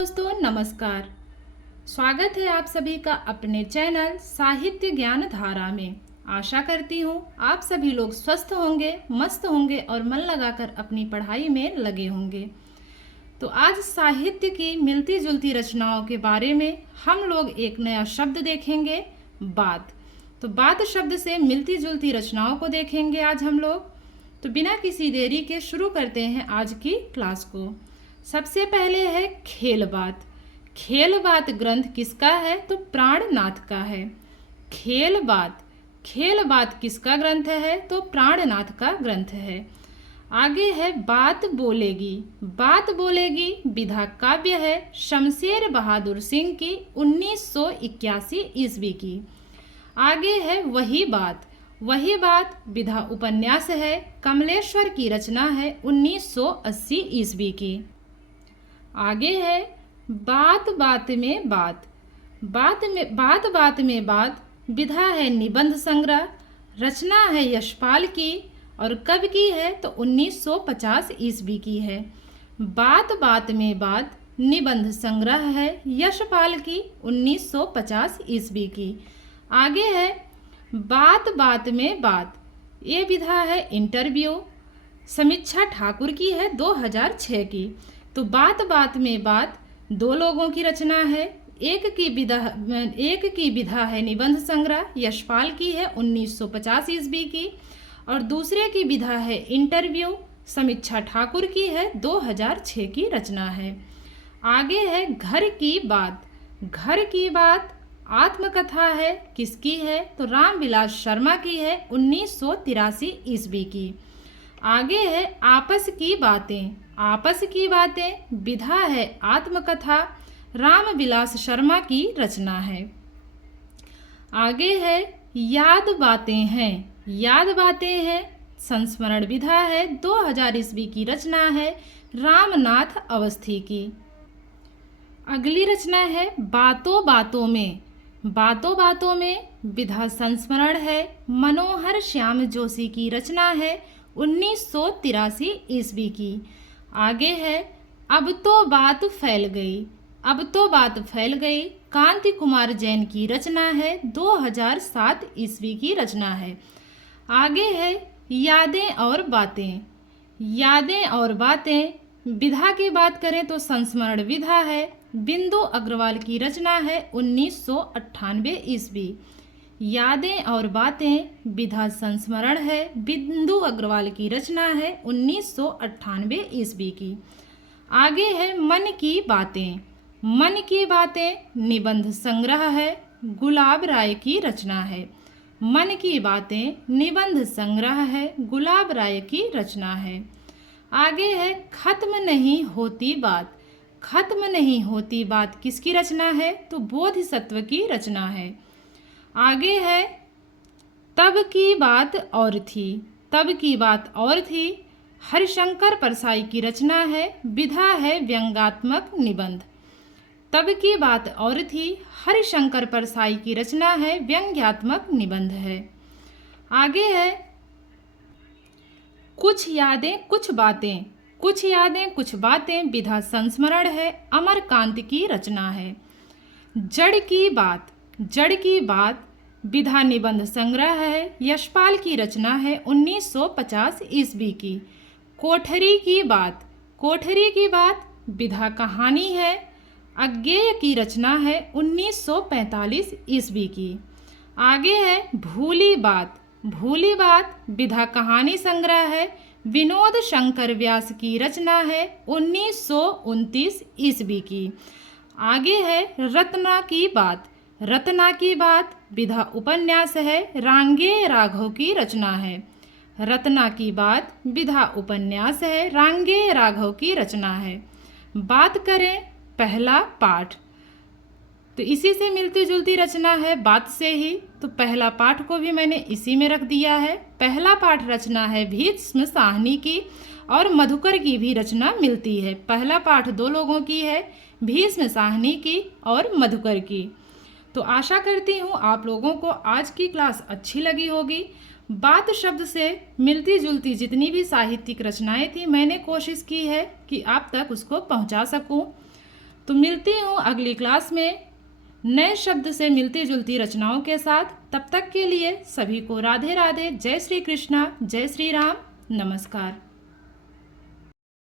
दोस्तों नमस्कार। स्वागत है आप सभी का अपने चैनल साहित्य ज्ञान धारा में। आशा करती हूँ आप सभी लोग स्वस्थ होंगे, मस्त होंगे और मन लगाकर अपनी पढ़ाई में लगे होंगे। तो आज साहित्य की मिलती जुलती रचनाओं के बारे में हम लोग एक नया शब्द देखेंगे, बात। तो बात शब्द से मिलती जुलती रचनाओं को देखेंगे आज हम लोग। तो बिना किसी देरी के शुरू करते हैं आज की क्लास को। सबसे पहले है खेल बात। खेल बात ग्रंथ किसका है? तो प्राणनाथ का है। खेल बात किसका ग्रंथ है? तो प्राणनाथ का ग्रंथ है। आगे है बात बोलेगी। बात बोलेगी विधा काव्य है शमशेर बहादुर सिंह की 1981 ईस्वी की। आगे है वही बात विधा उपन्यास है, कमलेश्वर की रचना है 1980 ईस्वी की। आगे है बात बात में बात। बात में बात विधा है निबंध संग्रह, रचना है यशपाल की और कब की है? तो 1950 ईस्वी की है। बात में बात निबंध संग्रह है यशपाल की 1950 ईस्वी की। आगे है बात में बात, ये विधा है इंटरव्यू, समीक्षा ठाकुर की है 2006 की। तो बात में बात दो लोगों की रचना है। एक की विधा है निबंध संग्रह, यशपाल की है 1950 ईस्वी की, और दूसरे की विधा है इंटरव्यू, समीक्षा ठाकुर की है 2006 की रचना है। आगे है घर की बात आत्मकथा है, किसकी है? तो रामविलास शर्मा की है 1983 ईस्वी की। आगे है आपस की बातें विधा है आत्मकथा, रामविलास शर्मा की रचना है। आगे है याद बातें हैं संस्मरण विधा है 2000 ईस्वी की रचना है रामनाथ अवस्थी की। अगली रचना है बातों बातों में विधा संस्मरण है मनोहर श्याम जोशी की रचना है 1983 ईस्वी की। आगे है अब तो बात फैल गई कांति कुमार जैन की रचना है 2007 ईस्वी की रचना है। आगे है यादें और बातें विधा की बात करें तो संस्मरण विधा है, बिंदु अग्रवाल की रचना है 1998 ईस्वी। यादें और बातें विधा संस्मरण है, बिंदु अग्रवाल की रचना है 1998 ईस्वी की। आगे है मन की बातें निबंध संग्रह है, गुलाब राय की रचना है। मन की बातें निबंध संग्रह है, गुलाब राय की रचना है। आगे है खत्म नहीं होती बात किसकी रचना है? तो बोधिसत्व की रचना है। आगे है तब की बात और थी हरिशंकर परसाई की रचना है, विधा है व्यंग्यात्मक निबंध। तब की बात और थी हरिशंकर परसाई की रचना है, व्यंग्यात्मक निबंध है। आगे है कुछ यादें कुछ बातें विधा संस्मरण है, अमरकांत की रचना है। जड़ की बात विधा निबंध संग्रह है, यशपाल की रचना है 1950 ईस्वी की। कोठरी की बात विधा कहानी है, अज्ञेय की रचना है 1945 ईस्वी की। आगे है भूली बात विधा कहानी संग्रह है, विनोद शंकर व्यास की रचना है 1929 ईस्वी की। आगे है रत्ना की बात विधा उपन्यास है, रांगे राघव की रचना है। रत्ना की बात विधा उपन्यास है, रांगे राघव की रचना है। बात करें पहला पाठ, तो इसी से मिलती जुलती रचना है बात से ही, तो पहला पाठ को भी मैंने इसी में रख दिया है। पहला पाठ रचना है भीष्म साहनी की और मधुकर की भी रचना मिलती है। पहला पाठ दो लोगों की है, भीष्म साहनी की और मधुकर की। तो आशा करती हूँ आप लोगों को आज की क्लास अच्छी लगी होगी। बात शब्द से मिलती जुलती जितनी भी साहित्यिक रचनाएं थी मैंने कोशिश की है कि आप तक उसको पहुँचा सकूँ। तो मिलती हूँ अगली क्लास में नए शब्द से मिलती जुलती रचनाओं के साथ। तब तक के लिए सभी को राधे राधे, जय श्री कृष्णा, जय श्री राम, नमस्कार।